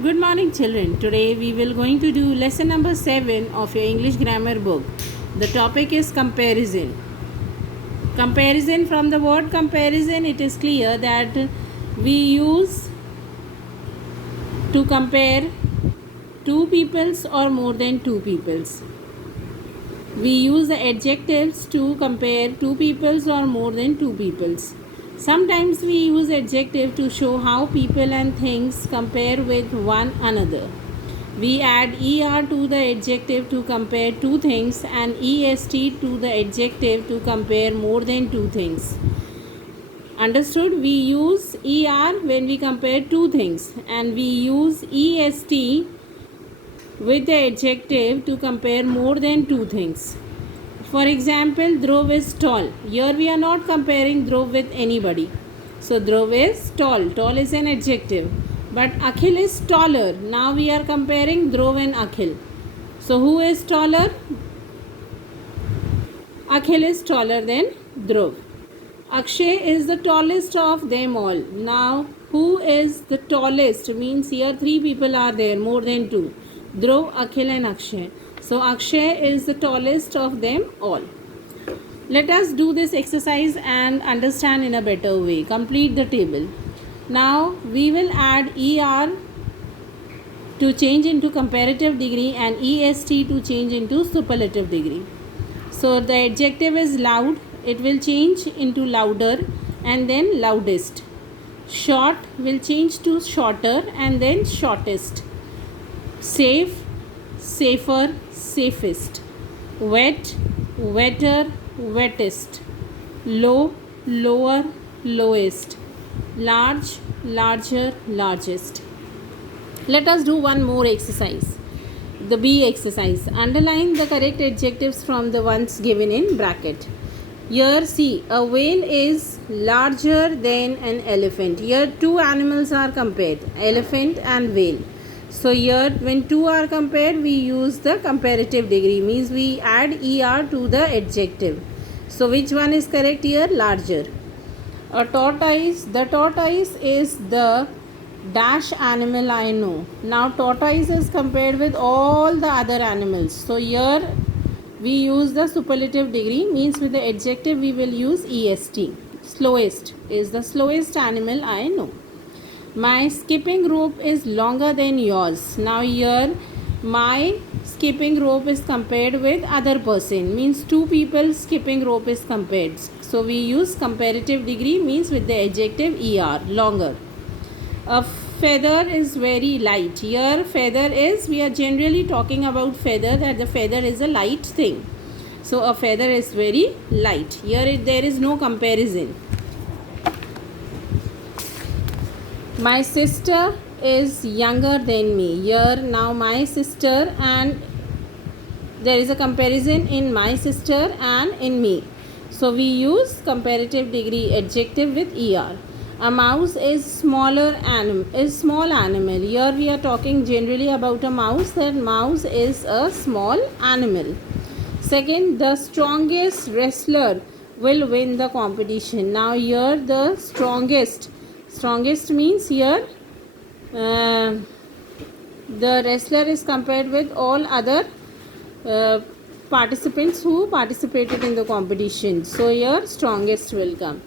Good morning, children. Today we will going to do lesson number 7 of your English grammar book. The topic is comparison. Comparison, from the word comparison, it is clear that we use to compare two peoples or more than two peoples. We use the adjectives to compare two peoples or more than two peoples. Sometimes we use adjective to show how people and things compare with one another. We add er to the adjective to compare two things and est to the adjective to compare more than two things. Understood? We use er when we compare two things and we use est with the adjective to compare more than two things. For example, Dhruv is tall. Here we are not comparing Dhruv with anybody. So Dhruv is tall. Tall is an adjective. But Akhil is taller. Now we are comparing Dhruv and Akhil. So who is taller? Akhil is taller than Dhruv. Akshay is the tallest of them all. Now who is the tallest? Means here three people are there, more than two. Dhruv, Akhil and Akshay. So Akshay is the tallest of them all. Let us do this exercise and understand in a better way. Complete the table. Now we will add er to change into comparative degree and est to change into superlative degree. So the adjective is loud. It will change into louder and then loudest. Short will change to shorter and then shortest. Safe, safer, safest. Wet, wetter, wettest. Low, lower, lowest. Large, larger, largest. Let us do one more exercise. The B exercise. Underline the correct adjectives from the ones given in bracket. Here see, a whale is larger than an elephant. Here two animals are compared, elephant and whale. So here when two are compared, we use the comparative degree, means we add er to the adjective. So which one is correct here? Larger. A tortoise, the tortoise is the dash animal I know. Now tortoise is compared with all the other animals. So here we use the superlative degree, means with the adjective we will use est. Slowest is the slowest animal I know. My skipping rope is longer than yours. Now here my skipping rope is compared with other person, means two people skipping rope is compared. So we use comparative degree, means with the adjective er, longer. A feather is very light. Here feather is, we are generally talking about feather, that the feather is a light thing. So a feather is very light. Here there is no comparison. My sister is younger than me. Here now my sister, and there is a comparison in my sister and in me. So we use comparative degree adjective with er. A mouse is small animal. Here we are talking generally about a mouse, that mouse is a small animal. Second, the strongest wrestler will win the competition. Now here the strongest means here the wrestler is compared with all other participants who participated in the competition. So here strongest will come.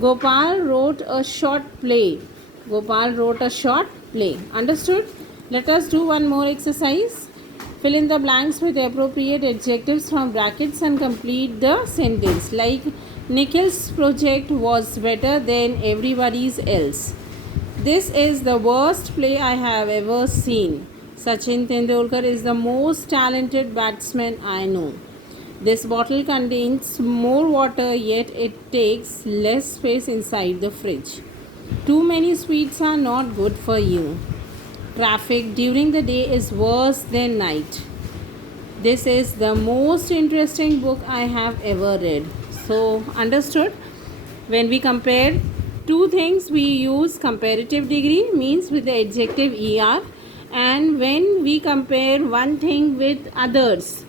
Gopal wrote a short play. Understood? Let us do one more exercise. Fill in the blanks with appropriate adjectives from brackets and complete the sentence. Like, Nikhil's project was better than everybody's else. This is the worst play I have ever seen. Sachin Tendulkar is the most talented batsman I know. This bottle contains more water, yet it takes less space inside the fridge. Too many sweets are not good for you. Traffic during the day is worse than night. This is the most interesting book I have ever read. So, understood? When we compare two things, we use comparative degree, means with the adjective er, and when we compare one thing with others,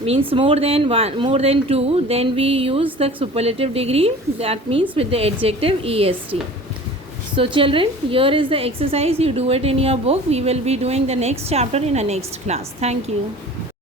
means more than two, then we use the superlative degree, that means with the adjective est. So children, here is the exercise. You do it in your book. We will be doing the next chapter in a next class. Thank you.